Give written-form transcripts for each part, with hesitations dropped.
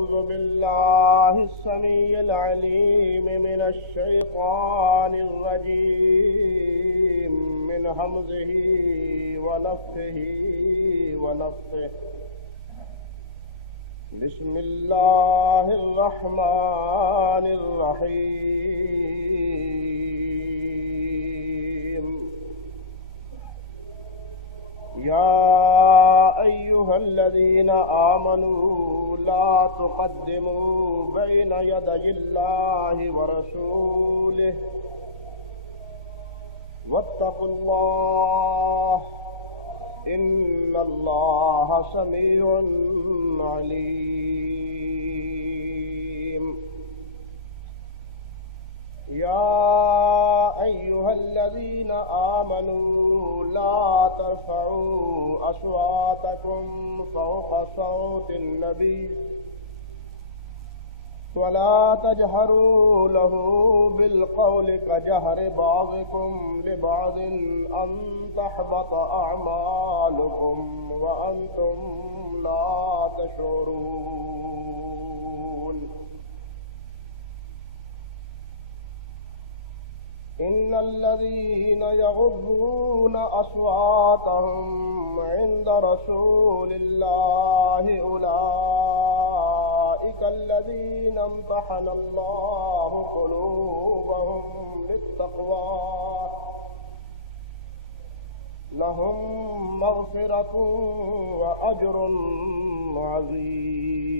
أعوذ بالله السميع العليم من الشيطان الرجيم من همزه ونفخه ونفثه. بسم الله الرحمن الرحيم. يا أيها الذين آمنوا لا تقدموا بين يدي الله ورسوله واتقوا الله إن الله سميع عليم. يا أيها الذين آمنوا لا ترفعوا أصواتكم فوق صوت النبي ولا تجهروا له بالقول كجهر بعضكم لبعض أن تحبط أعمالكم وأنتم لا تشعرون. إن الذين يغضون أصواتهم عند رسول الله أولئك الذين امتحن الله قلوبهم للتقوى لهم مغفرة وأجر عظيم.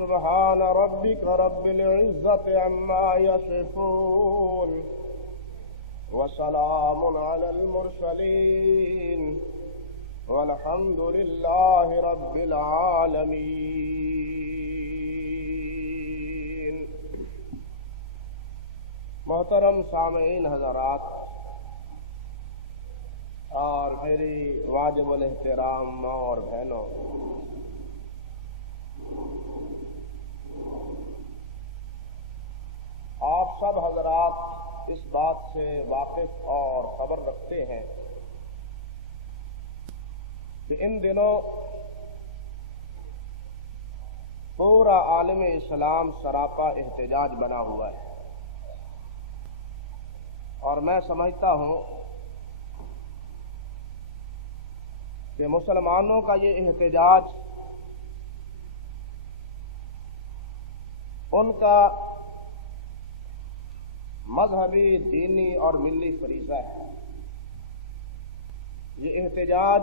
سبحان ربك رب العزة عما يصفون وسلام على المرسلين والحمد لله رب العالمين. محترم سامعین حضرات اور میری واجب الاحترام ماں اور بہنوں، آپ سب حضرات اس بات سے واقف اور خبر رکھتے ہیں کہ ان دنوں پورا عالم اسلام سراپا احتجاج بنا ہوا ہے، اور میں سمجھتا ہوں کہ مسلمانوں کا یہ احتجاج ان کا مذہبی، دینی اور ملی فریضہ ہے۔ یہ احتجاج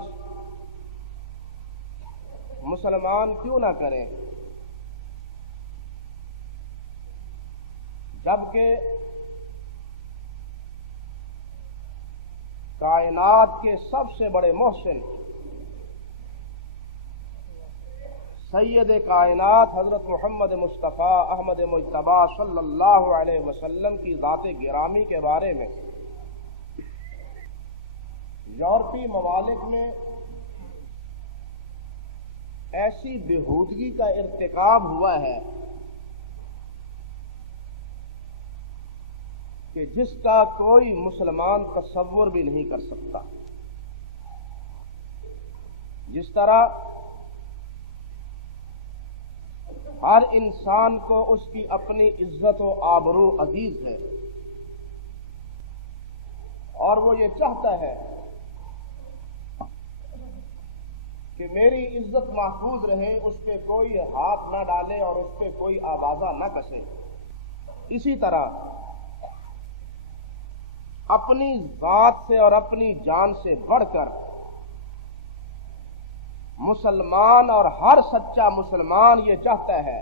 مسلمان کیوں نہ کریں جبکہ کائنات کے سب سے بڑے محسن سید کائنات حضرت محمد مصطفیٰ احمد مجتبیٰ صلی اللہ علیہ وسلم کی ذات گرامی کے بارے میں یورپی ممالک میں ایسی بےہودگی کا ارتکاب ہوا ہے کہ جس کا کوئی مسلمان تصور بھی نہیں کر سکتا۔ جس طرح ہر انسان کو اس کی اپنی عزت و آبرو عزیز ہے، اور وہ یہ چاہتا ہے کہ میری عزت محفوظ رہے، اس پہ کوئی ہاتھ نہ ڈالے اور اس پہ کوئی آوازہ نہ کسے۔ اسی طرح اپنی ذات سے اور اپنی جان سے بڑھ کر مسلمان اور ہر سچا مسلمان یہ چاہتا ہے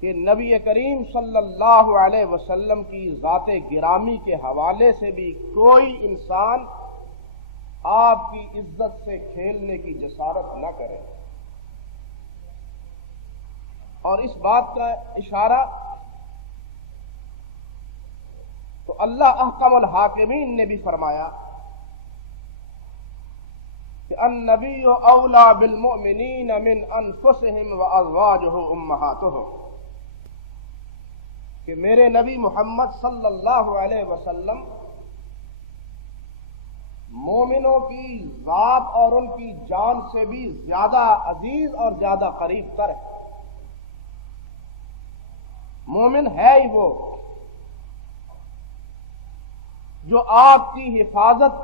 کہ نبی کریم صلی اللہ علیہ وسلم کی ذات گرامی کے حوالے سے بھی کوئی انسان آپ کی عزت سے کھیلنے کی جسارت نہ کرے۔ اور اس بات کا اشارہ تو اللہ احکم الحاکمین نے بھی فرمایا کہ النبی اولا بالمؤمنین من انفسهم وازواجہ امہاتہم، کہ میرے نبی محمد صلی اللہ علیہ وسلم مومنوں کی ذات اور ان کی جان سے بھی زیادہ عزیز اور زیادہ قریب تر ہے۔ مومن ہے ہی وہ جو آپ کی حفاظت،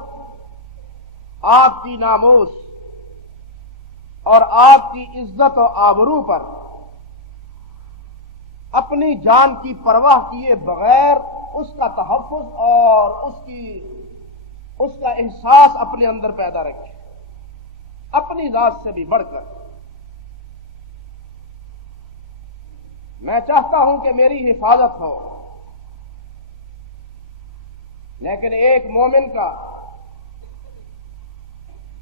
آپ کی ناموس اور آپ کی عزت و آبرو پر اپنی جان کی پرواہ کیے بغیر اس کا تحفظ اور اس کا احساس اپنے اندر پیدا رکھے، اپنی ذات سے بھی بڑھ کر۔ میں چاہتا ہوں کہ میری حفاظت ہو، لیکن ایک مومن کا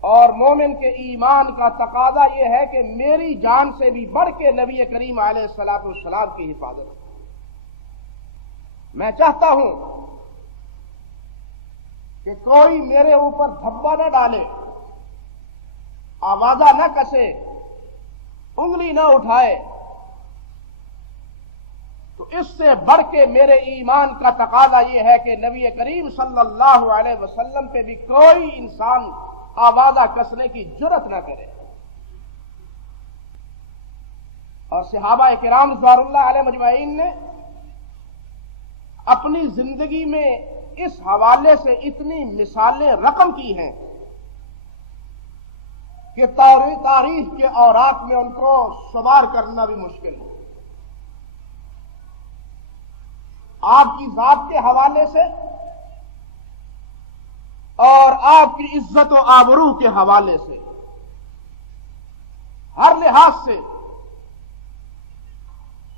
اور مومن کے ایمان کا تقاضا یہ ہے کہ میری جان سے بھی بڑھ کے نبی کریم علیہ الصلوۃ والسلام کی حفاظت ہو۔ میں چاہتا ہوں کہ کوئی میرے اوپر دھبا نہ ڈالے، آوازہ نہ کسے، انگلی نہ اٹھائے، تو اس سے بڑھ کے میرے ایمان کا تقاضا یہ ہے کہ نبی کریم صلی اللہ علیہ وسلم پہ بھی کوئی انسان آوازہ کسنے کی جرت نہ کرے۔ اور صحابہ کرام رضوان اللہ علیہ مجمعین نے اپنی زندگی میں اس حوالے سے اتنی مثالیں رقم کی ہیں کہ تاریخ کے اوراق میں ان کو شمار کرنا بھی مشکل ہے۔ آپ کی ذات کے حوالے سے اور آپ کی عزت و آبرو کے حوالے سے، ہر لحاظ سے،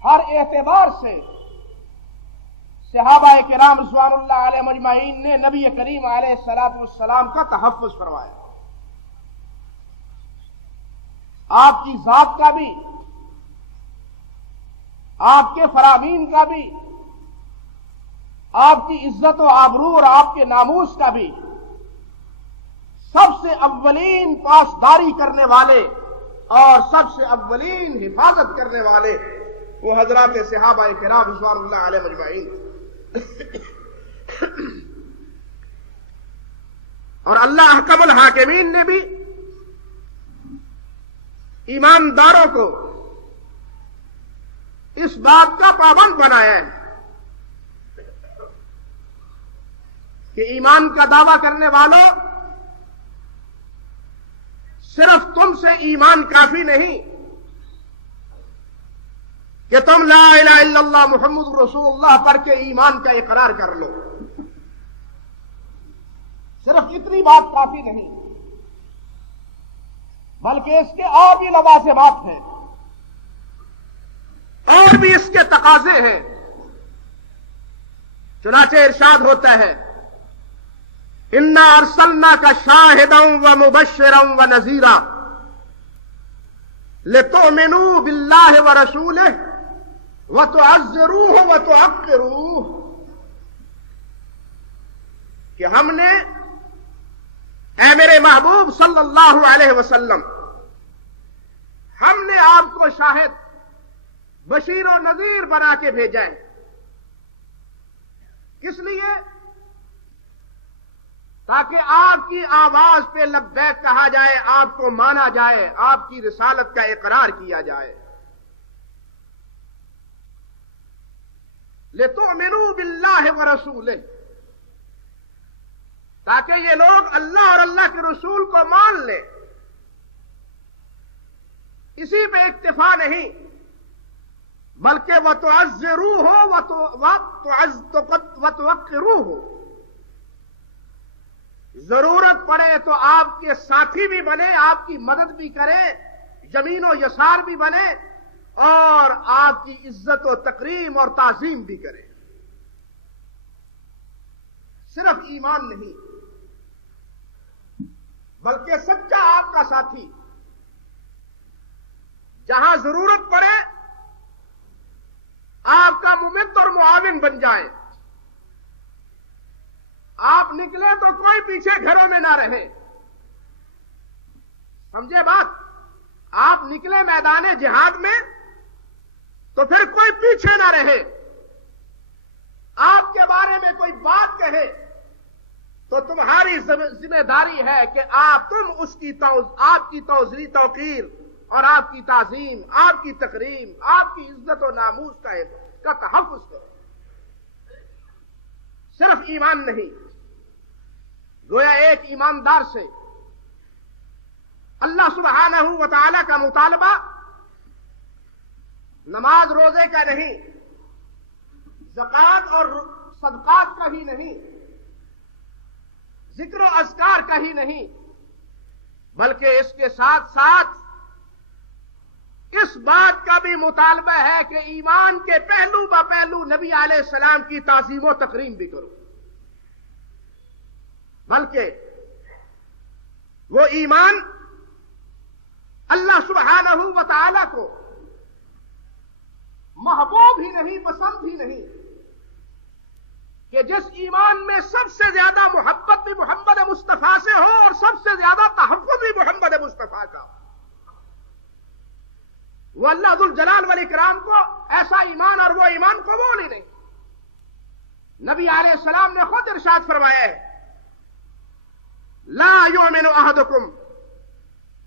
ہر اعتبار سے صحابہ کرام رضوان اللہ علیہ مجمعین نے نبی کریم علیہ الصلوۃ والسلام کا تحفظ فرمایا۔ آپ کی ذات کا بھی، آپ کے فرامین کا بھی، آپ کی عزت و آبرو اور آپ کے ناموس کا بھی سب سے اولین پاسداری کرنے والے اور سب سے اولین حفاظت کرنے والے وہ حضرات صحابہ کرام رضوان اللہ علیہ مجمعین۔ اور اللہ احکم الحاکمین نے بھی ایمانداروں کو اس بات کا پابند بنایا ہے کہ ایمان کا دعویٰ کرنے والوں، صرف تم سے ایمان کافی نہیں کہ تم لا الہ الا اللہ محمد رسول اللہ پڑھ کے ایمان کا اقرار کر لو، صرف اتنی بات کافی نہیں، بلکہ اس کے اور بھی لوازمات ہیں، اور بھی اس کے تقاضے ہیں۔ چنانچہ ارشاد ہوتا ہے انا ارسلناک شاہدا ومبشرا ونذیرا لتؤمنوا باللہ ورسولہ وتعزروہ وتوقروہ، کہ ہم نے اے میرے محبوب صلی اللہ علیہ وسلم، ہم نے آپ کو شاہد، بشیر و نذیر بنا کے بھیجا ہے۔ کس لیے؟ تاکہ آپ کی آواز پہ لبیک کہا جائے، آپ کو مانا جائے، آپ کی رسالت کا اقرار کیا جائے۔ لِتُؤْمِنُوا بِاللَّهِ وَرَسُولِهِ، تاکہ یہ لوگ اللہ اور اللہ کے رسول کو مان لیں۔ اسی پہ اکتفا نہیں، بلکہ وَتُعَزِّرُوهُ وَتُوَقِّرُوهُ، ضرورت پڑے تو آپ کے ساتھی بھی بنے، آپ کی مدد بھی کرے، یمین و یسار بھی بنے، اور آپ کی عزت و تکریم اور تعظیم بھی کرے۔ صرف ایمان نہیں، بلکہ سچا آپ کا ساتھی، جہاں ضرورت پڑے آپ کا ممد اور معاون بن جائے۔ آپ نکلے تو کوئی پیچھے گھروں میں نہ رہے، سمجھے بات؟ آپ نکلے میدان جہاد میں تو پھر کوئی پیچھے نہ رہے، آپ کے بارے میں کوئی بات کہے تو تمہاری ذمہ داری ہے کہ تم اس کی آپ کی توقیر اور آپ کی تعظیم، آپ کی تکریم، آپ کی عزت و ناموس کا تحفظ کرو۔ صرف ایمان نہیں، گویا ایک ایماندار سے اللہ سبحانہ و تعالی کا مطالبہ نماز روزے کا نہیں، زکوٰۃ اور صدقات کا ہی نہیں، ذکر و اذکار کا ہی نہیں، بلکہ اس کے ساتھ ساتھ اس بات کا بھی مطالبہ ہے کہ ایمان کے پہلو بہ پہلو نبی علیہ السلام کی تعظیم و تکریم بھی کرو، بلکہ وہ ایمان اللہ سبحانہ و تعالی کو محبوب ہی نہیں، پسند ہی نہیں، کہ جس ایمان میں سب سے زیادہ محبت بھی محمد مصطفیٰ سے ہو اور سب سے زیادہ تحفظ بھی محمد مصطفیٰ کا ہو۔ وہ اللہ ذو الجلال والاکرام کو ایسا ایمان اور وہ ایمان قبول ہی نہیں۔ نبی علیہ السلام نے خود ارشاد فرمایا ہے، لا یؤمن احدکم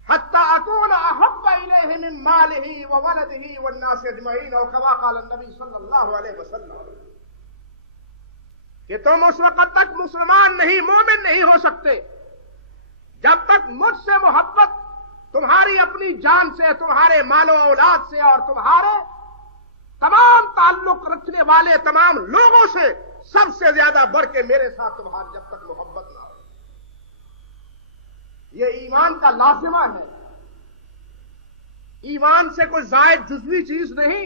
حتی اکون احب الیہ من مالہ وولدہ والناس اجمعین، اور کما قال النبی صلی اللہ علیہ وسلم، کہ تم اس وقت تک مسلمان نہیں، مومن نہیں ہو سکتے جب تک مجھ سے محبت تمہاری اپنی جان سے، تمہارے مال و اولاد سے اور تمہارے تمام تعلق رکھنے والے تمام لوگوں سے سب سے زیادہ بڑھ کے میرے ساتھ تمہاری جب تک محبت نہ ہو۔ یہ ایمان کا لازمہ ہے، ایمان سے کوئی زائد جزوی چیز نہیں،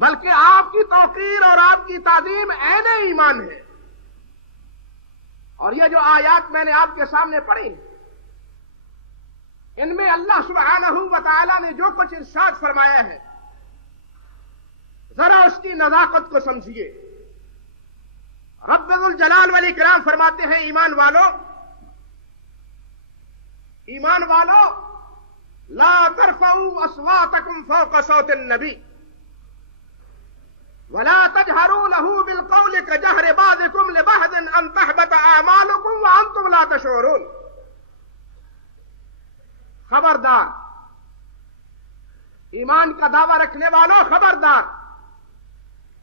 بلکہ آپ کی توقیر اور آپ کی تعظیم عین ایمان ہے۔ اور یہ جو آیات میں نے آپ کے سامنے پڑھی، ان میں اللہ سبحانہ و تعالی نے جو کچھ ارشاد فرمایا ہے، ذرا اس کی نزاکت کو سمجھیے۔ رب ذو الجلال والاکرام فرماتے ہیں، ایمان والو لا ترفعوا اصواتکم فوق صوت النبی ولا تجهروا له بالقول كجهر بعضكم لبعض ان تحبط اعمالكم وانتم لا تشعرون۔ خبردار، ایمان کا دعویٰ رکھنے والوں، خبردار،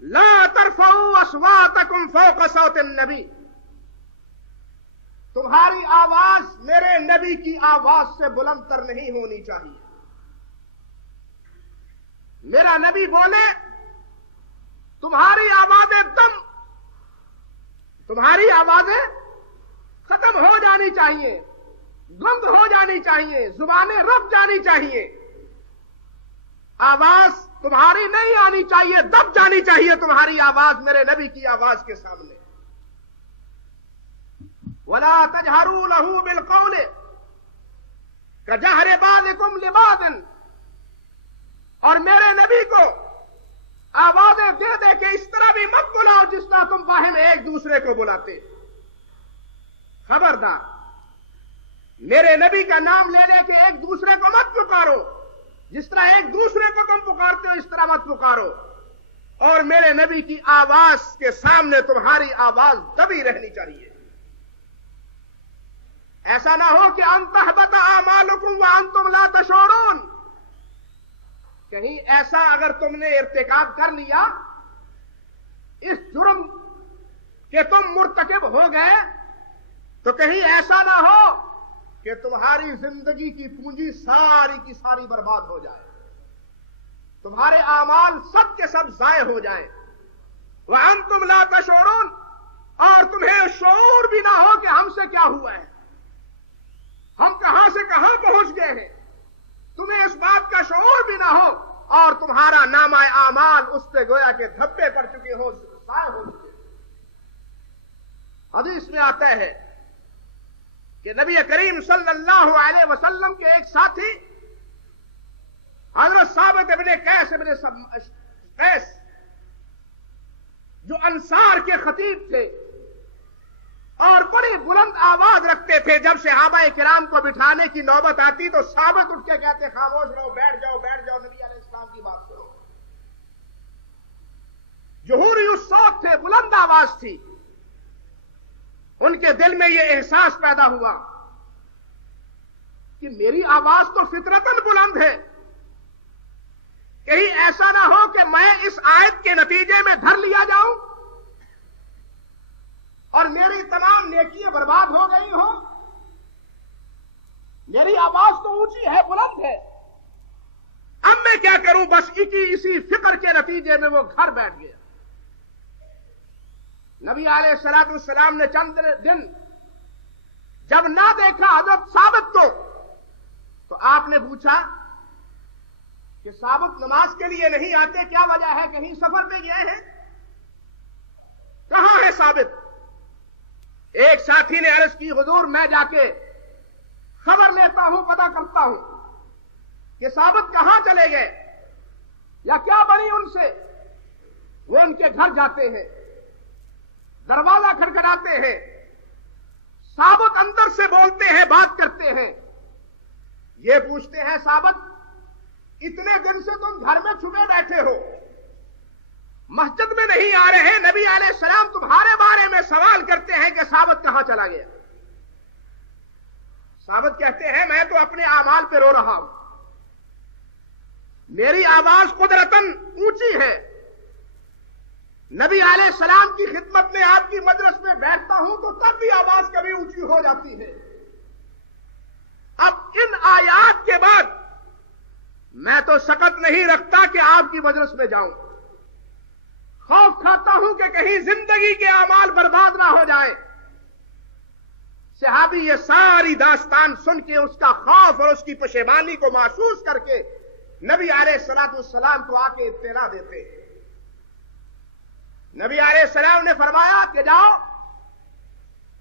لا ترفعوا اصواتکم فوق صوت النبی، تمہاری آواز میرے نبی کی آواز سے بلند تر نہیں ہونی چاہیے۔ میرا نبی بولے، تمہاری آوازیں ختم ہو جانی چاہیے، گنگ ہو جانی چاہیے، زبانیں رک جانی چاہیے، آواز تمہاری نہیں آنی چاہیے، دب جانی چاہیے تمہاری آواز میرے نبی کی آواز کے سامنے۔ وَلَا تَجْهَرُوا لَهُ بِالْقَوْلِ كَجَهْرِ بَعْضِكُمْ لِبَعْضٍ، اور میرے نبی کو آوازیں دے دے کے اس طرح بھی مت بلاؤ جس طرح تم باہم ایک دوسرے کو بلاتے۔ خبردار، میرے نبی کا نام لے لے کے ایک دوسرے کو مت پکارو، جس طرح ایک دوسرے کو تم پکارتے ہو اس طرح مت پکارو، اور میرے نبی کی آواز کے سامنے تمہاری آواز دبی رہنی چاہیے۔ ایسا نہ ہو کہ ان تحبط اعمالکم وانتم لا تشعرون، کہیں ایسا اگر تم نے ارتکاب کر لیا اس جرم کہ تم مرتکب ہو گئے، تو کہیں ایسا نہ ہو کہ تمہاری زندگی کی پونجی ساری کی ساری برباد ہو جائے، تمہارے اعمال سب کے سب ضائع ہو جائیں۔ وانتم لا تشعرون، اور تمہیں شعور بھی نہ ہو کہ ہم سے کیا ہوا ہے، ہم کہاں سے کہاں پہنچ گئے ہیں، تمہیں اس بات کا شعور بھی نہ ہو، اور تمہارا نامہ اعمال اس پہ گویا کہ دھبے پڑ چکے ہو، ضائع ہو چکے۔ حدیث میں آتا ہے کہ نبی کریم صلی اللہ علیہ وسلم کے ایک ساتھی حضرت ثابت ابن قیس جو انصار کے خطیب تھے اور بڑی بلند آواز رکھتے تھے، جب صحابہ کرام کو بٹھانے کی نوبت آتی تو ثابت اٹھ کے کہتے، خاموش رہو، بیٹھ جاؤ، نبی علیہ السلام کی بات کرو۔ جہوری الصوت تھے، بلند آواز تھی۔ ان کے دل میں یہ احساس پیدا ہوا کہ میری آواز تو فطرتاً بلند ہے، کہیں ایسا نہ ہو کہ میں اس آیت کے نتیجے میں دھر لیا جاؤں اور میری تمام نیکیاں برباد ہو گئی ہوں۔ میری آواز تو اونچی ہے، بلند ہے، اب میں کیا کروں؟ بس اسی فکر کے نتیجے میں وہ گھر بیٹھ گیا۔ نبی علیہ الصلوۃ والسلام نے چند دن جب نہ دیکھا حضرت ثابت کو، تو آپ نے پوچھا کہ ثابت نماز کے لیے نہیں آتے، کیا وجہ ہے؟ کہیں سفر پہ گئے ہیں؟ کہاں ہے ثابت؟ ایک ساتھی نے عرض کی حضور میں جا کے خبر لیتا ہوں، پتہ کرتا ہوں کہ ثابت کہاں چلے گئے یا کیا بنی ان سے۔ وہ ان کے گھر جاتے ہیں، دروازہ کھٹکھٹاتے ہیں، ثابت اندر سے بولتے ہیں، بات کرتے ہیں، یہ پوچھتے ہیں ثابت اتنے دن سے تم گھر میں چھپے بیٹھے ہو، مسجد میں نہیں آ رہے، نبی علیہ السلام تمہارے بارے میں سوال کرتے ہیں کہ ثابت کہاں چلا گیا؟ ثابت کہتے ہیں میں تو اپنے اعمال پہ رو رہا ہوں، میری آواز قدرتاً اونچی ہے، نبی علیہ السلام کی خدمت میں آپ کی مجلس میں بیٹھتا ہوں تو تب بھی آواز کبھی اونچی ہو جاتی ہے۔ اب ان آیات کے بعد میں تو سکت نہیں رکھتا کہ آپ کی مجلس میں جاؤں، خوف کھاتا ہوں کہ کہیں زندگی کے اعمال برباد نہ ہو جائیں۔ صحابی یہ ساری داستان سن کے اس کا خوف اور اس کی پشیمانی کو محسوس کر کے نبی علیہ الصلوۃ والسلام کو آ کے اطلاع دیتے ہیں۔ نبی علیہ السلام نے فرمایا کہ جاؤ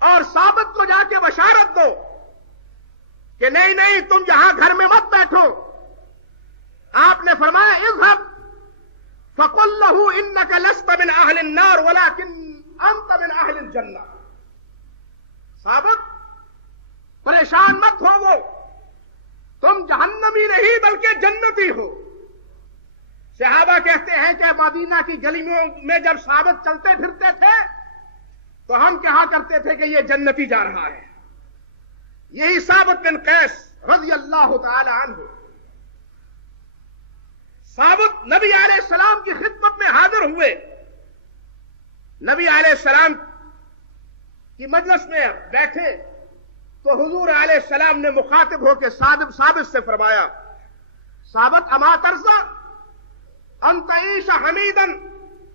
اور ثابت کو جا کے بشارت دو کہ نہیں نہیں تم یہاں گھر میں مت بیٹھو۔ آپ نے فرمایا اذهب فقل له انك لست من اهل النار ولكن انت من اهل الجنہ۔ ثابت پریشان مت ہو، وہ تم جہنمی نہیں بلکہ جنتی ہو۔ صحابہ کہتے ہیں کہ مدینہ کی گلیوں میں جب ثابت چلتے پھرتے تھے تو ہم کہا کرتے تھے کہ یہ جنتی جا رہا ہے۔ یہی ثابت بن قیس رضی اللہ تعالی عنہ، ثابت نبی علیہ السلام کی خدمت میں حاضر ہوئے، نبی علیہ السلام کی مجلس میں بیٹھے تو حضور علیہ السلام نے مخاطب ہو کے ثابت سے فرمایا ثابت اما ترضى ان تعيش حمیدا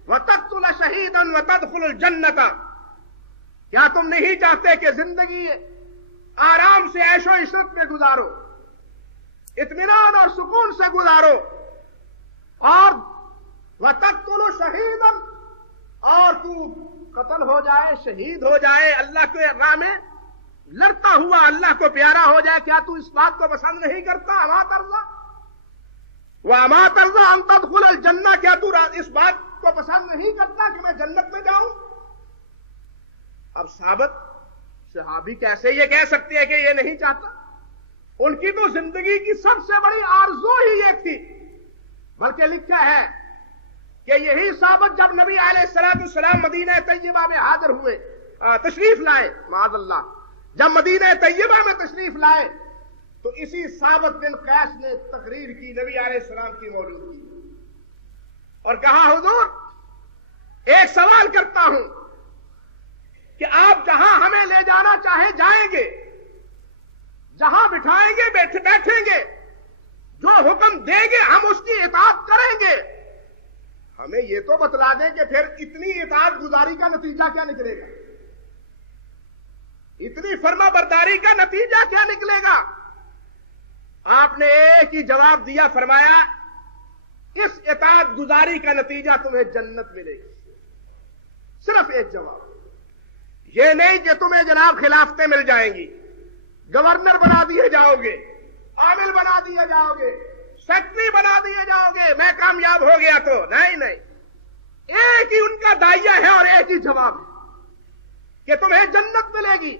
وتقتل شہیدا وتدخل الجنة، کیا تم نہیں چاہتے کہ زندگی آرام سے عیش و عشرت میں گزارو، اطمینان اور سکون سے گزارو، اور وتقتل شہیدا، اور تو قتل ہو جائے، شہید ہو جائے، اللہ کے راہ میں لڑتا ہوا اللہ کو پیارا ہو جائے، کیا تو اس بات کو پسند نہیں کرتا؟ اما ترضى وَأَمَا تَرْضَىٰ أَن تَدْخُلَ الْجَنَّةَ، کیا تو اس بات کو پسند نہیں کرتا کہ میں جنت میں جاؤں؟ اب ثابت صحابی کیسے یہ کہہ سکتے ہیں کہ یہ نہیں چاہتا؟ ان کی تو زندگی کی سب سے بڑی آرزو ہی یہ تھی، بلکہ لکھا ہے کہ یہی ثابت جب نبی علیہ الصلوۃ والسلام مدینہ طیبہ میں حاضر ہوئے، تشریف لائے، معاذ اللہ، جب مدینہ طیبہ میں تشریف لائے تو اسی ثابت بن قیس نے تقریر کی نبی علیہ السلام کی موجودگی اور کہا حضور ایک سوال کرتا ہوں کہ آپ جہاں ہمیں لے جانا چاہے جائیں گے، جہاں بٹھائیں گے بیٹھیں گے، جو حکم دیں گے ہم اس کی اطاعت کریں گے، ہمیں یہ تو بتلا دیں کہ پھر اتنی اطاعت گزاری کا نتیجہ کیا نکلے گا، اتنی فرما برداری کا نتیجہ کیا نکلے گا؟ آپ نے ایک ہی جواب دیا، فرمایا اس اطاعت گزاری کا نتیجہ تمہیں جنت ملے گی، صرف ایک جواب، یہ نہیں کہ تمہیں جناب خلافتیں مل جائیں گی، گورنر بنا دیے جاؤ گے، عامل بنا دیے جاؤ گے، سیکٹری بنا دیے جاؤ گے، میں کامیاب ہو گیا تو نہیں، ایک ہی ان کا داعیہ ہے اور ایک ہی جواب ہے کہ تمہیں جنت ملے گی۔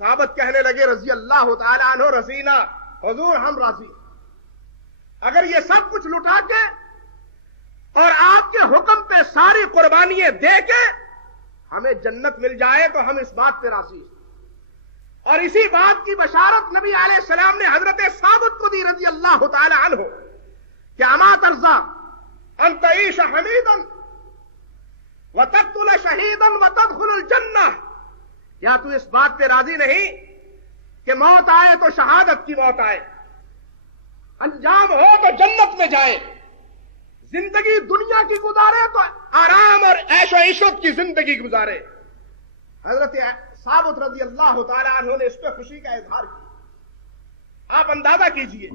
ثابت کہنے لگے رضی اللہ تعالی عنہ رضینا، حضور ہم راضی، اگر یہ سب کچھ لٹا کے اور آپ کے حکم پہ ساری قربانیاں دے کے ہمیں جنت مل جائے تو ہم اس بات پہ راضی ہیں. اور اسی بات کی بشارت نبی علیہ السلام نے حضرت ثابت کو دی رضی اللہ تعالی عنہ کہ اما ترضى ان تعيش حميدا وتقتل شهيدا وتدخل الجنہ، کیا تو اس بات پہ راضی نہیں کہ موت آئے تو شہادت کی موت آئے، انجام ہو تو جنت میں جائے، زندگی دنیا کی گزارے تو آرام اور عیش و عشرت کی زندگی گزارے. حضرت ثابت رضی اللہ تعالی عنہ نے اس پہ خوشی کا اظہار کیا. آپ اندازہ کیجئے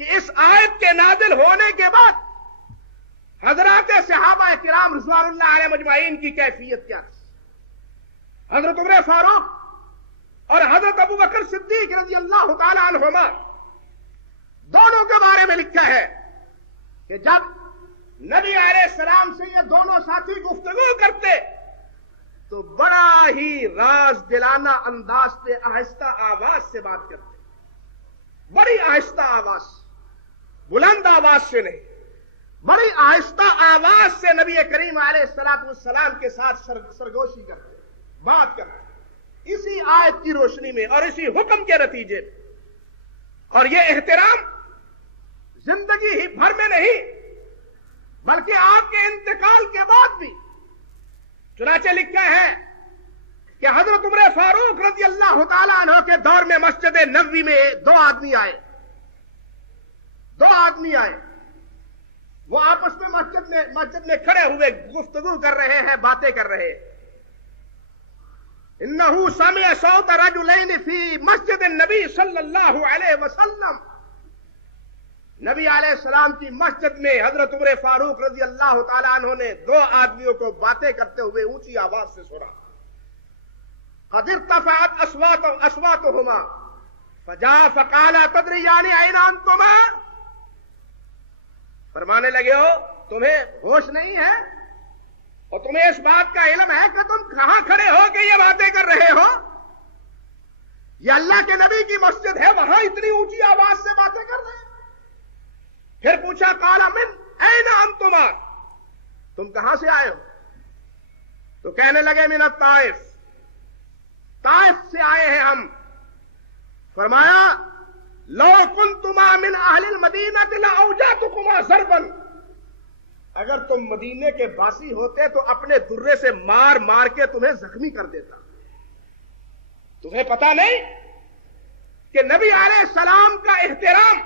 کہ اس آیت کے نازل ہونے کے بعد حضرات صحابہ کرام رضوان اللہ علیہ مجمعین کی کیفیت کیا تھی. حضرت عمر فاروق اور حضرت ابو بکر صدیق رضی اللہ تعالی عنہما دونوں کے بارے میں لکھا ہے کہ جب نبی علیہ السلام سے یہ دونوں ساتھی گفتگو کرتے تو بڑا ہی راز دلانہ انداز سے آہستہ آواز سے بات کرتے، بڑی آہستہ آواز، بلند آواز سے نہیں، بڑی آہستہ آواز سے نبی کریم علیہ السلام کے ساتھ سرگوشی کرتے، بات کرتے، اسی آیت کی روشنی میں اور اسی حکم کے نتیجے میں. اور یہ احترام زندگی ہی بھر میں نہیں بلکہ آپ کے انتقال کے بعد بھی. چنانچہ لکھا ہے کہ حضرت عمر فاروق رضی اللہ تعالیٰ عنہ کے دور میں مسجد نبوی میں دو آدمی آئے. وہ آپس میں مسجد میں کھڑے ہوئے گفتگو کر رہے ہیں، باتیں کر رہے ہیں. انہو سمع صوت رجلین فی مسجد النبی صلی اللہ علیہ وسلم. نبی علیہ السلام کی مسجد میں حضرت عمر فاروق رضی اللہ تعالیٰ عنہ نے دو آدمیوں کو باتیں کرتے ہوئے اونچی آواز سے سنا. قد ارتفعت اصواتهما فجاء فقال تدریان این انتما. فرمانے لگے ہو تمہیں ہوش نہیں ہے اور تمہیں اس بات کا علم ہے کہ تم کہاں کھڑے ہو کہ یہ باتیں کر رہے ہو؟ یہ اللہ کے نبی کی مسجد ہے، وہاں اتنی اونچی آواز سے باتیں کر رہے ہیں. پھر پوچھا قال من این انتما، تم کہاں سے آئے ہو؟ تو کہنے لگے من الطائف، طائف سے آئے ہیں ہم. فرمایا لو کنتما من اہل المدینہ لاوجعتکما ضربا، اگر تم مدینے کے باسی ہوتے تو اپنے درے سے مار مار کے تمہیں زخمی کر دیتا. تمہیں پتہ نہیں کہ نبی علیہ السلام کا احترام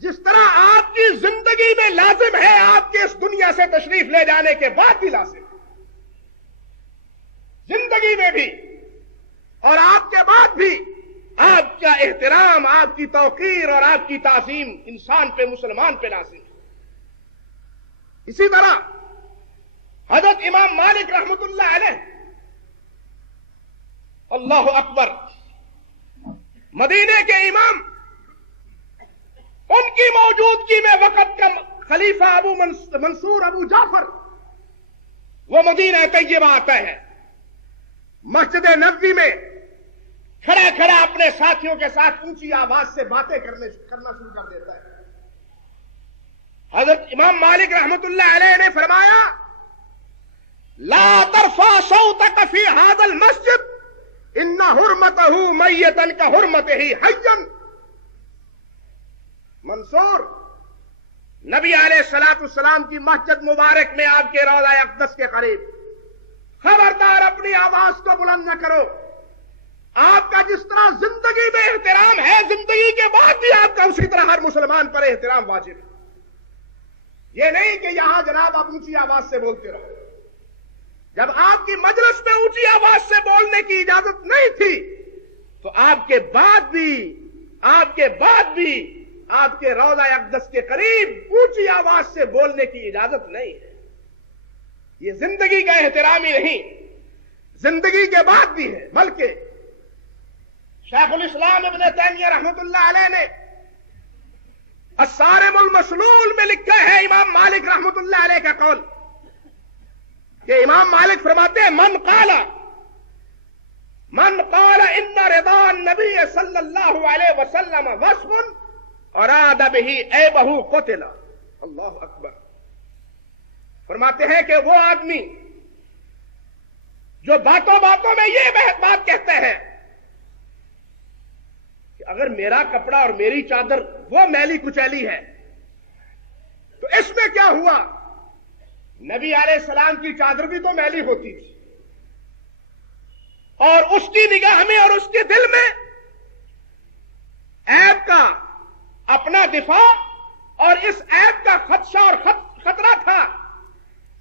جس طرح آپ کی زندگی میں لازم ہے، آپ کے اس دنیا سے تشریف لے جانے کے بعد بھی لازم ہے، زندگی میں بھی اور آپ کے بعد بھی آپ کا احترام، آپ کی توقیر اور آپ کی تعظیم انسان پہ، مسلمان پہ لازم ہے. اسی طرح حضرت امام مالک رحمت اللہ علیہ، اللہ اکبر، مدینے کے امام، ان کی موجودگی میں وقت کا خلیفہ ابو منصور ابو جعفر وہ مدینہ طیبہ آتا ہے. مسجد نبوی میں کھڑا کھڑا اپنے ساتھیوں کے ساتھ اونچی آواز سے باتیں کرنا شروع کر دیتا ہے. حضرت امام مالک رحمت اللہ علیہ نے فرمایا لا ترفع صوتك في هذا المسجد ان حرمته میتا كحرمته حیا. منصور، نبی علیہ السلام کی مسجد مبارک میں آپ کے روضہ اقدس کے قریب، خبردار اپنی آواز کو بلند نہ کرو. آپ کا جس طرح زندگی میں احترام ہے، زندگی کے بعد بھی آپ کا اسی طرح ہر مسلمان پر احترام واجب ہے. یہ نہیں کہ یہاں جناب آپ اونچی آواز سے بولتے رہو. جب آپ کی مجلس میں اونچی آواز سے بولنے کی اجازت نہیں تھی تو آپ کے بعد بھی آپ کے روضہ اقدس کے قریب اونچی آواز سے بولنے کی اجازت نہیں ہے. یہ زندگی کا احترام ہی نہیں، زندگی کے بعد بھی ہے. بلکہ شیخ الاسلام ابن تیمیہ رحمت اللہ علیہ نے الصارم المسلول میں لکھا ہے امام مالک رحمت اللہ علیہ کا قول، کہ امام مالک فرماتے ہیں من قال ان رضا النبی صلی اللہ علیہ وسلم وصف اراد به عیبہ قتل. اللہ اکبر. فرماتے ہیں کہ وہ آدمی جو باتوں باتوں میں یہ بات کہتے ہیں کہ اگر میرا کپڑا اور میری چادر وہ میلی کچیلی ہے تو اس میں کیا ہوا؟ نبی علیہ السلام کی چادر بھی تو میلی ہوتی تھی، اور اس کی نگاہ میں اور اس کے دل میں عیب کا اپنا دفاع اور اس عیب کا خدشہ اور خطرہ تھا۔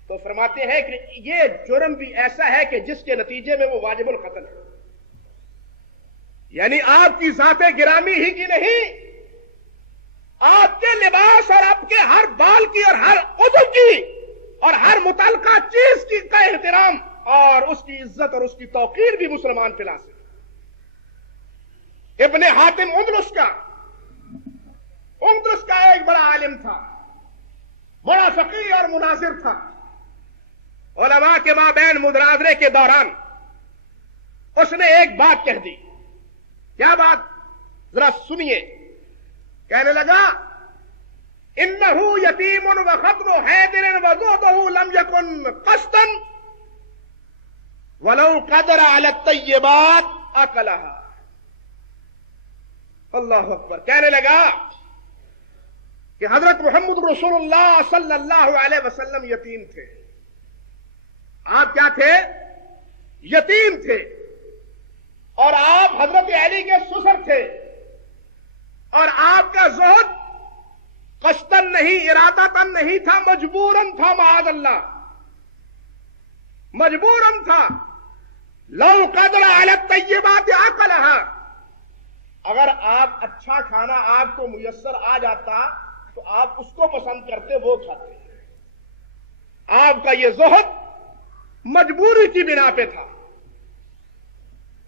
تو فرماتے ہیں کہ یہ جرم بھی ایسا ہے کہ جس کے نتیجے میں وہ واجب القتل ہے، یعنی آپ کی ذات گرامی ہی کی نہیں، آپ کے لباس اور آپ کے ہر بال کی اور ہر عضو کی اور ہر متعلقہ چیز کی کا احترام اور اس کی عزت اور اس کی توقیر بھی مسلمان پلا سکے۔ ابن حاتم اندلس کا ایک بڑا عالم تھا، بڑا فقیہ اور مناظر تھا، علماء کے مابین مدراسے کے دوران اس نے ایک بات کہہ دی۔ کیا بات؟ ذرا سنیے۔ کہنے لگا انہو یتیم و ختم حیدر وزودہ لم یکن قصدا ولو قدر علی الطیبات اکلہا۔ اللہ اکبر۔ کہنے لگا کہ حضرت محمد رسول اللہ صلی اللہ علیہ وسلم یتیم تھے۔ آپ کیا تھے؟ یتیم تھے، اور آپ حضرت علی کے سسر تھے، اور آپ کا زہد قصدن نہیں، ارادتن نہیں تھا، مجبوراً تھا، معاذ اللہ، مجبوراً تھا۔ لو قدر علی الطیبات اکلہا، اگر آپ اچھا کھانا آپ کو میسر آ جاتا تو آپ اس کو پسند کرتے، وہ کھاتے۔ آپ کا یہ زہد مجبوری کی بنا پہ تھا۔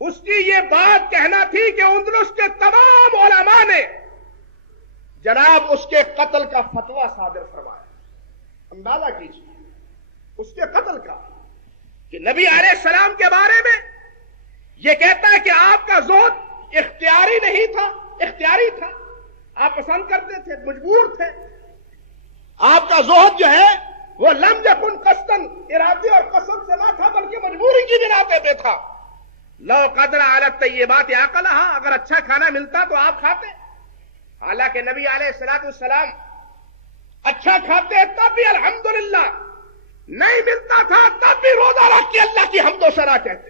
اس کی یہ بات کہنا تھی کہ اندلس کے تمام علماء نے جناب اس کے قتل کا فتویٰ صادر فرمایا۔ اندازہ کیجیے اس کے قتل کا، کہ نبی علیہ السلام کے بارے میں یہ کہتا ہے کہ آپ کا زہد اختیاری نہیں تھا، اختیاری تھا، آپ پسند کرتے تھے، مجبور تھے۔ آپ کا زہد جو ہے وہ لم یکن قصدن، ارادے اور قصد سے نہ تھا بلکہ مجبوری کی بنا پہ تھا۔ لو قدر علی الطیبات اکلہا، اگر اچھا کھانا ملتا تو آپ کھاتے۔ حالانکہ نبی علیہ السلام اچھا کھاتے تب بھی الحمدللہ، نہیں ملتا تھا تب بھی روزہ رکھ کے اللہ کی حمد و ثنا کہتے۔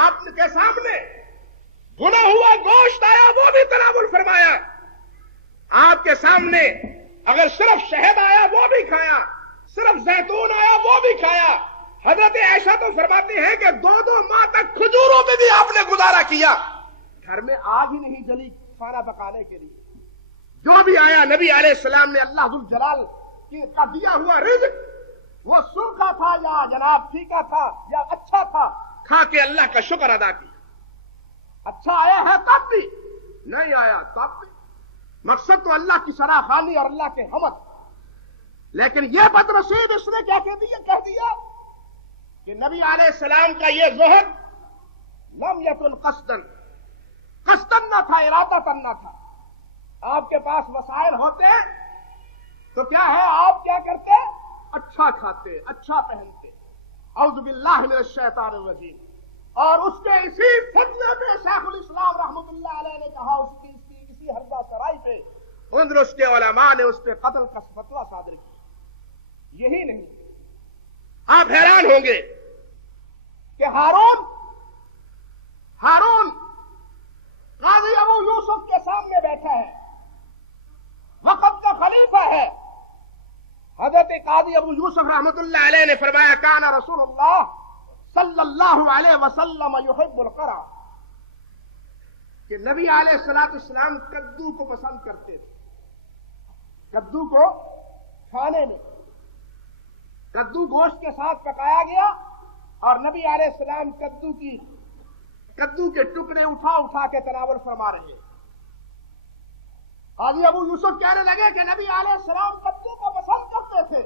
آپ کے سامنے بھنا ہوا گوشت آیا وہ بھی تناول فرمایا، آپ کے سامنے اگر صرف شہد آیا وہ بھی کھایا، صرف زیتون آیا وہ بھی کھایا۔ حضرت عائشہ تو فرماتی ہیں کہ 2 ماہ تک کھجوروں میں بھی آپ نے گزارا کیا، گھر میں آگ ہی نہیں جلی کھانا پکانے کے لیے۔ جو بھی آیا نبی علیہ السلام نے اللہ ذوالجلال کا دیا ہوا رزق، وہ سوکھا تھا یا جناب پھیکا تھا یا اچھا تھا، کھا کے اللہ کا شکر ادا کیا۔ اچھا آیا ہے تب بھی، نہیں آیا تب بھی، مقصد تو اللہ کی سراخانی اور اللہ کے حمد۔ لیکن یہ بدنصیب اس نے کیا کہہ دیا کہ نبی علیہ السلام کا یہ زہد لم یکن قصدن، قصدن نہ تھا، ارادتن نہ تھا۔ آپ کے پاس وسائل ہوتے تو کیا ہے، آپ کیا کرتے؟ اچھا کھاتے، اچھا پہنتے۔ اعوذ باللہ من الشیطان الرجیم۔ اور اس کے اسی فتوے پہ شیخ الاسلام رحمۃ اللہ علیہ نے کہا، اسی حربہ سرائی پہ اندلس کے علماء نے اس پہ قتل کا فتویٰ صادر کیا۔ یہی نہیں، آپ حیران ہوں گے کہ ہارون قاضی ابو یوسف کے سامنے بیٹھا ہے، وقت کا خلیفہ ہے۔ حضرت قاضی ابو یوسف رحمۃ اللہ علیہ نے فرمایا کان رسول اللہ صلی اللہ علیہ وسلم یحب القرع، کہ نبی علیہ السلام کدو کو پسند کرتے تھے، کدو کو کھانے میں۔ کدو گوشت کے ساتھ پکایا گیا اور نبی علیہ السلام کدو کے ٹکڑے اٹھا کے تناول فرما رہے۔ قاضی ابو یوسف کہنے لگے کہ نبی علیہ السلام کدو کو پسند کرتے تھے۔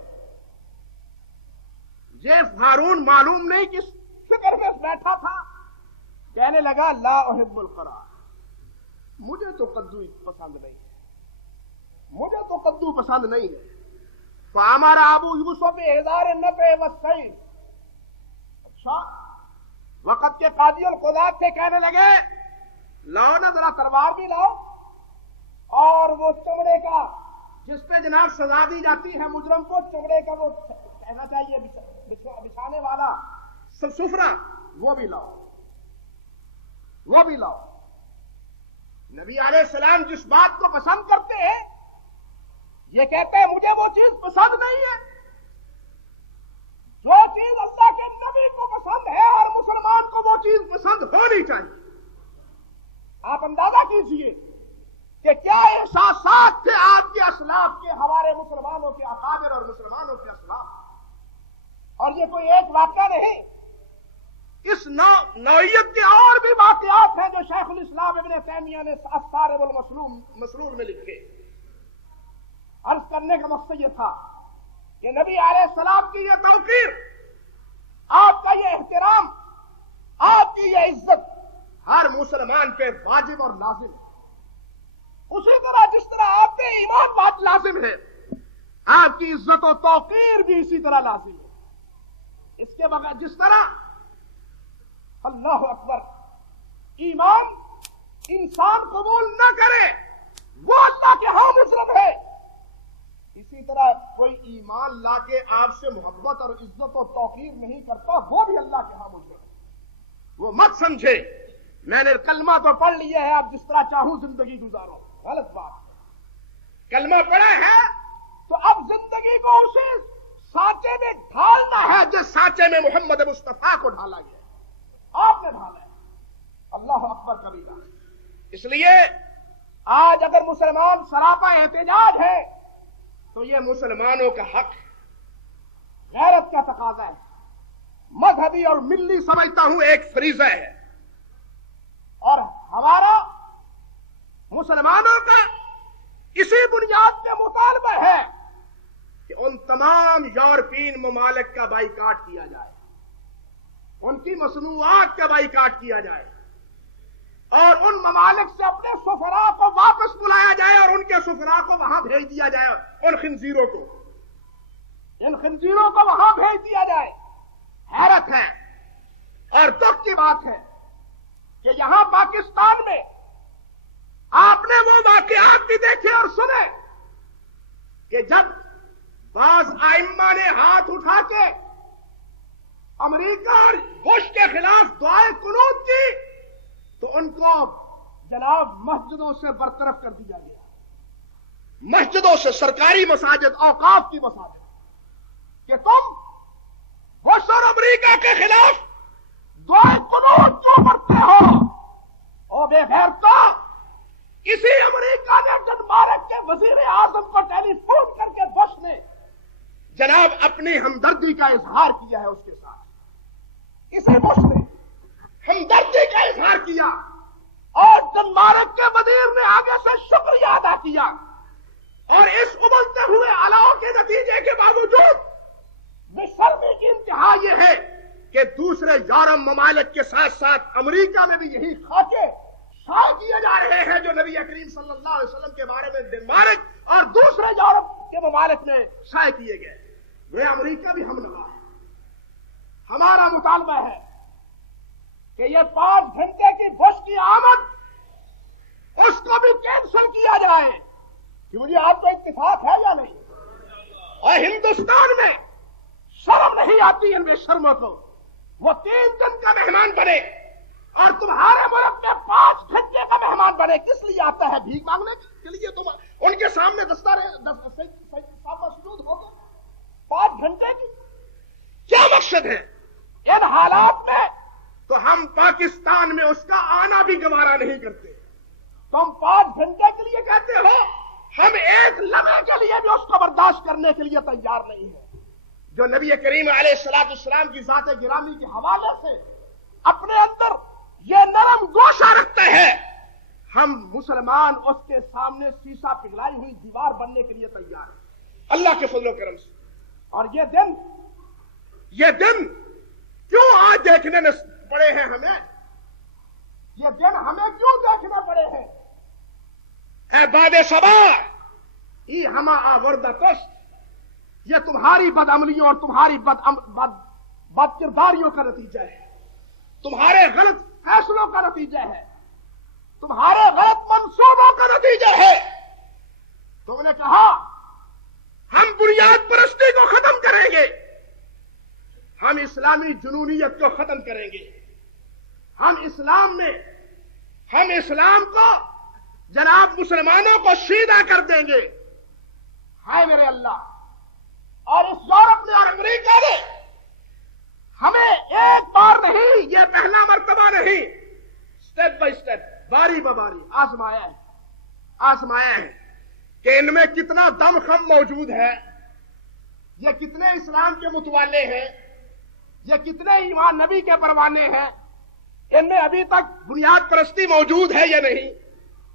یہ ہارون معلوم نہیں کس فکر میں بیٹھا تھا، کہنے لگا لا احب القرع، مجھے تو کدو پسند نہیں ہے، مجھے تو کدو پسند نہیں ہے۔ فامر ابو یوسف بإحضار النفع والسیف، وقت کے قاضی القضات سے کہنے لگے لاؤ نا ذرا تلوار بھی لاؤ، اور وہ چمڑے کا جس پہ جناب سزا دی جاتی ہے مجرم کو، چمڑے کا وہ کہنا چاہیے بچھانے والا سفرہ، وہ بھی لاؤ، وہ بھی لاؤ۔ نبی علیہ السلام جس بات کو پسند کرتے ہیں یہ کہتے ہیں مجھے وہ چیز پسند نہیں ہے۔ جو چیز اللہ کے نبی کو پسند ہے اور مسلمان کو وہ چیز پسند ہونی چاہیے۔ آپ اندازہ کیجئے کہ کیا احساسات تھے آپ کے اسلاف کے، ہمارے مسلمانوں کے اکابر اور مسلمانوں کے اسلاف، اور یہ کوئی ایک واقعہ نہیں، اس نوعیت کے اور بھی واقعات ہیں جو شیخ الاسلام ابن تیمیہ نے الصارم المسلول میں لکھے۔ عرض کرنے کا مقصد یہ تھا کہ نبی علیہ السلام کی یہ توقیر، آپ کا یہ احترام، آپ کی یہ عزت ہر مسلمان پہ واجب اور لازم ہے۔ اسی طرح جس طرح آپ پہ ایمان بات لازم ہے، آپ کی عزت و توقیر بھی اسی طرح لازم ہے۔ اس کے بغیر جس طرح اللہ اکبر ایمان انسان قبول نہ کرے وہ اللہ کے ہاں مجرم ہے، اسی طرح کوئی ایمان لا کے آپ سے محبت اور عزت و توقیر نہیں کرتا وہ بھی اللہ کے ہاں مجرم ہے۔ وہ مت سمجھے میں نے کلمہ تو پڑھ لیا ہے اب جس طرح چاہوں زندگی گزارو، غلط بات ہے۔ کلمہ پڑھا ہے تو اب زندگی کو اسی سانچے میں ڈھالنا ہے جس سانچے میں محمد مصطفیٰ کو ڈھالا گیا ہے، آپ نے ڈھالا ہے۔ اللہ اکبر کبیرہ۔ اس لیے آج اگر مسلمان سراپا احتجاج ہے تو یہ مسلمانوں کا حق ہے، غیرت کا تقاضا ہے، مذہبی اور ملی سمجھتا ہوں ایک فریضہ ہے، اور ہمارا مسلمانوں کا اسی بنیاد پہ مطالبہ ہے کہ ان تمام یورپین ممالک کا بائیکاٹ کیا جائے، ان کی مصنوعات کا بائیکاٹ کیا جائے، اور ان ممالک سے اپنے سفراء کو واپس بلایا جائے اور ان کے سفراء کو وہاں بھیج دیا جائے، ان خنزیروں کو وہاں بھیج دیا جائے۔ حیرت ہے اور دکھ کی بات ہے کہ یہاں پاکستان میں آپ نے وہ واقعات بھی دیکھے اور سنے کہ جب بعض ائمہ نے ہاتھ اٹھا کے امریکہ اور بش کے خلاف دعائے قنوت کی تو ان کو جناب مسجدوں سے برطرف کر دیا گیا، مسجدوں سے، سرکاری مساجد، اوقاف کی مساجد، کہ تم بش اور امریکہ کے خلاف دعائے قنوت کیوں کرتے ہو؟ او بے غیرتا، اسی امریکہ نے ڈنمارک کے وزیر اعظم کو ٹیلی فون کر کے بش نے جناب اپنی ہمدردی کا اظہار کیا ہے اس کے ساتھ، اسی بش نے ہمدردی کا اظہار کیا، اور ڈنمارک کے وزیر نے آگے سے شکریہ ادا کیا، اور اس ابلتے ہوئے علاؤ کے نتیجے کے باوجود بے شرمی کی انتہا یہ ہے کہ دوسرے یورپ ممالک کے ساتھ ساتھ امریکہ میں بھی یہی خاکے شائع کیے جا رہے ہیں جو نبی کریم صلی اللہ علیہ وسلم کے بارے میں ڈنمارک اور دوسرے یورپ کے ممالک میں شائع کیے گئے۔ وہ امریکہ بھی ہم نوا ہے۔ ہمارا مطالبہ ہے کہ یہ 5 گھنٹے کی بش کی آمد اس کو بھی کینسل کیا جائے، کہ مجھے آپ کو اتفاق ہے یا نہیں؟ اور ہندوستان میں شرم نہیں آتی ان بے شرموں کو، وہ 3 دن کا مہمان بنے اور تمہارے ملک میں 5 گھنٹے کا مہمان بنے، کس لیے آتا ہے؟ بھیک مانگنے کے لیے؟ تم ان کے سامنے سجود ہو گئے 5 گھنٹے کی، کیا مقصد ہے؟ ان حالات میں تو ہم پاکستان میں اس کا آنا بھی گوارا نہیں کرتے۔ تم 5 گھنٹے کے لیے کہتے ہو، ہم 1 لمحے کے لیے بھی اس کو برداشت کرنے کے لیے تیار نہیں ہیں۔ جو نبی کریم علیہ الصلوۃ والسلام کی ذات گرامی کے حوالے سے اپنے اندر یہ نرم گوشہ رکھتا ہے، ہم مسلمان اس کے سامنے سیسا پگھلائی ہوئی دیوار بننے کے لیے تیار ہیں اللہ کے فضل و کرم سے۔ اور یہ دن کیوں آج دیکھنے میں پڑے ہیں ہمیں؟ یہ دن ہمیں کیوں دیکھنے پڑے ہیں؟ اے باد صبا ای ہما آوردہ کشت، یہ تمہاری بدعملیوں اور تمہاری بد کرداریوں کا نتیجہ ہے، تمہارے غلط فیصلوں کا نتیجہ ہے، تمہارے غلط منصوبوں کا نتیجہ ہے۔ تم نے کہا ہم بنیاد پرستی کو ختم کریں گے، ہم اسلامی جنونیت کو ختم کریں گے، ہم اسلام کو جناب مسلمانوں کو سیدھا کر دیں گے۔ ہائے میرے اللہ، اور اس یورپ نے اور امریکہ نے ہمیں ایک بار نہیں، یہ پہلا مرتبہ نہیں، سٹیپ بائی سٹیپ، باری باری آزمایا ہے کہ ان میں کتنا دم خم موجود ہے، یہ کتنے اسلام کے متوالے ہیں، یہ کتنے ایمان نبی کے پروانے ہیں، ان میں ابھی تک بنیاد پرستی موجود ہے یا نہیں،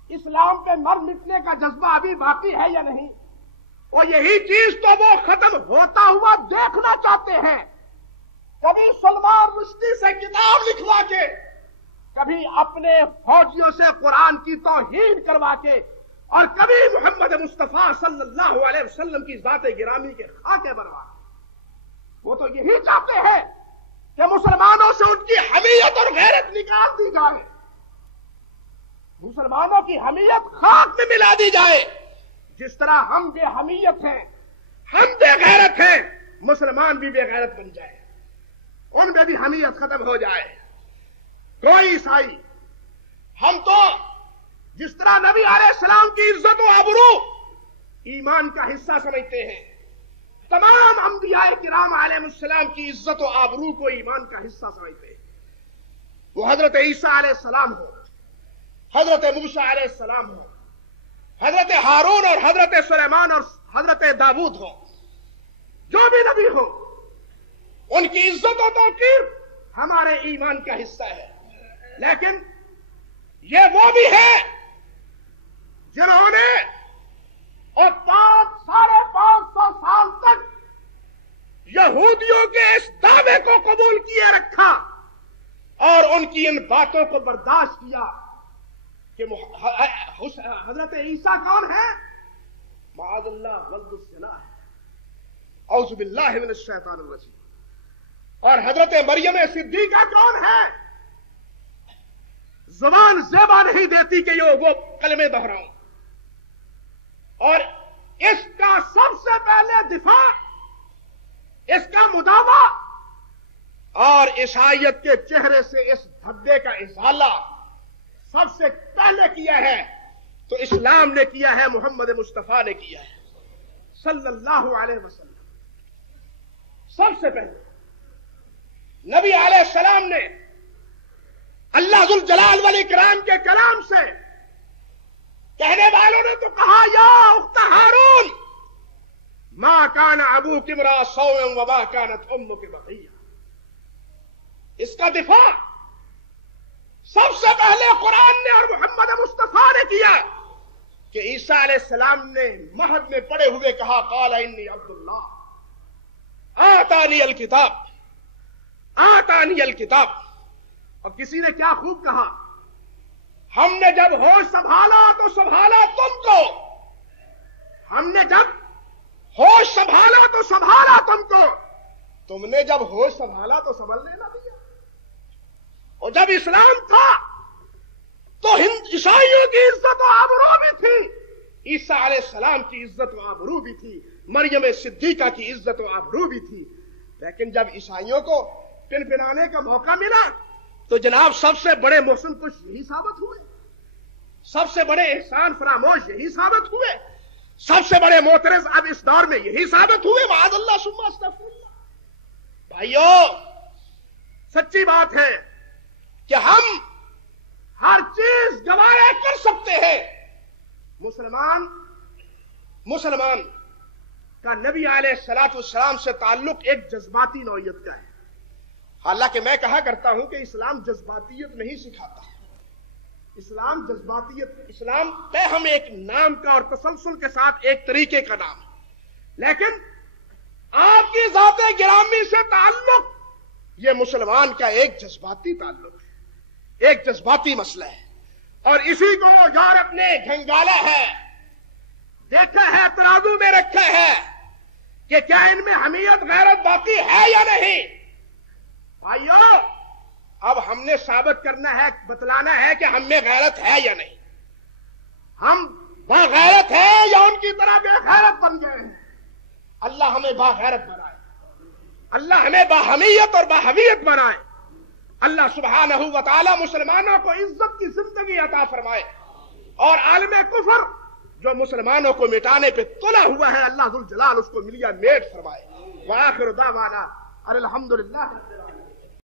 اسلام پہ مر مٹنے کا جذبہ ابھی باقی ہے یا نہیں۔ اور یہی چیز تو وہ ختم ہوتا ہوا دیکھنا چاہتے ہیں۔ کبھی سلمان رشدی سے کتاب لکھوا کے، کبھی اپنے فوجیوں سے قرآن کی توہین کروا کے، اور کبھی محمد مصطفیٰ صلی اللہ علیہ وسلم کی ذات گرامی کے خاکے بنوا کے۔ وہ تو یہی چاہتے ہیں کہ مسلمانوں سے ان کی حمیت اور غیرت نکال دی جائے، مسلمانوں کی حمیت خاک میں ملا دی جائے۔ جس طرح ہم بے حمیت ہیں، ہم بے غیرت ہیں، مسلمان بھی بے غیرت بن جائے، ان میں بھی حمیت ختم ہو جائے۔ کوئی عیسائی، ہم تو جس طرح نبی علیہ السلام کی عزت و آبرو ایمان کا حصہ سمجھتے ہیں، تمام انبیاء کرام علیہ السلام کی عزت و آبرو کو ایمان کا حصہ سمجھتے ہیں۔ وہ حضرت عیسیٰ علیہ السلام ہو، حضرت موسیٰ علیہ السلام ہو، حضرت ہارون اور حضرت سلیمان اور حضرت داؤد ہو، جو بھی نبی ہو، ان کی عزت و توقیر ہمارے ایمان کا حصہ ہے۔ لیکن یہ وہ بھی ہے جنہوں نے اور 550 سال تک یہودیوں کے اس دعوے کو قبول کیے رکھا اور ان کی ان باتوں کو برداشت کیا کہ حضرت عیسیٰ کون ہے؟ معاذ اللہ ولد الزنا ہے، اعوذ باللہ من الشیطان الرجیم۔ اور حضرت مریم صدیقہ کون ہے؟ زبان زیبا نہیں دیتی کہ وہ کلمے دہراؤں، اور اس کا سب سے پہلے دفاع، اس کا مداوع اور عیسائیت کے چہرے سے اس دھبے کا ازالہ سب سے پہلے کیا ہے تو اسلام نے کیا ہے، محمد مصطفیٰ نے کیا ہے صلی اللہ علیہ وسلم۔ سب سے پہلے نبی علیہ السلام نے اللہ ذوالجلال والاکرام کے کلام سے کہنے والوں نے تو کہا یا اخت ہارون ما کان ابوک امرا سوء وما کانت امک بغیہ۔ اس کا دفاع سب سے پہلے قرآن نے اور محمد مصطفیٰ نے کیا کہ عیسیٰ علیہ السلام نے مہد میں پڑے ہوئے کہا قال انی عبد اللہ آتانی الکتاب۔ اور کسی نے کیا خوب کہا، ہم نے جب ہوش سنبھالا تو سنبھالا تم کو، ہم نے جب ہوش سنبھالا تو سنبھالا تم کو، تم نے جب ہوش سنبھالا تو سنبھلنے نہ دیا۔ اور جب اسلام تھا تو عیسائیوں کی عزت و آبرو بھی تھی، عیسیٰ علیہ السلام کی عزت و آبرو بھی تھی، مریم صدیقہ کی عزت و آبرو بھی تھی۔ لیکن جب عیسائیوں کو پنپنانے کا موقع ملا تو جناب سب سے بڑے محسن کش یہی ثابت ہوئے، سب سے بڑے احسان فراموش یہی ثابت ہوئے، سب سے بڑے معترض اب اس دور میں یہی ثابت ہوئے۔ معاذ اللہ ثم استغفر اللہ۔ بھائیو، سچی بات ہے کہ ہم ہر چیز گوارا کر سکتے ہیں۔ مسلمان کا نبی علیہ الصلوۃ والسلام سے تعلق ایک جذباتی نوعیت کا ہے۔ حالانکہ میں کہا کرتا ہوں کہ اسلام جذباتیت نہیں سکھاتا، اسلام ہم ایک نام کا اور تسلسل کے ساتھ ایک طریقے کا نام ہے، لیکن آپ کی ذات گرامی سے تعلق یہ مسلمان کا ایک جذباتی تعلق ہے، ایک جذباتی مسئلہ ہے، اور اسی کو یورپ نے گھنگالا ہے، دیکھا ہے، ترازو میں رکھا ہے کہ کیا ان میں حمیت غیرت باقی ہے یا نہیں۔ بھائیو اب ہم نے ثابت کرنا ہے، بتلانا ہے کہ ہم میں غیرت ہے یا نہیں، ہم باغیرت ہیں یا ان کی طرح بے غیرت بن گئے ہیں۔ اللہ ہمیں باغیرت بنائے، اللہ ہمیں باحمیت اور باحویت بنائے، اللہ سبحانہ و تعالی مسلمانوں کو عزت کی زندگی عطا فرمائے، اور عالم کفر جو مسلمانوں کو مٹانے پہ تلا ہوا ہے اللہ ذوالجلال اس کو ملیا میٹ فرمائے۔ وآخر دعوانا الحمدللہ۔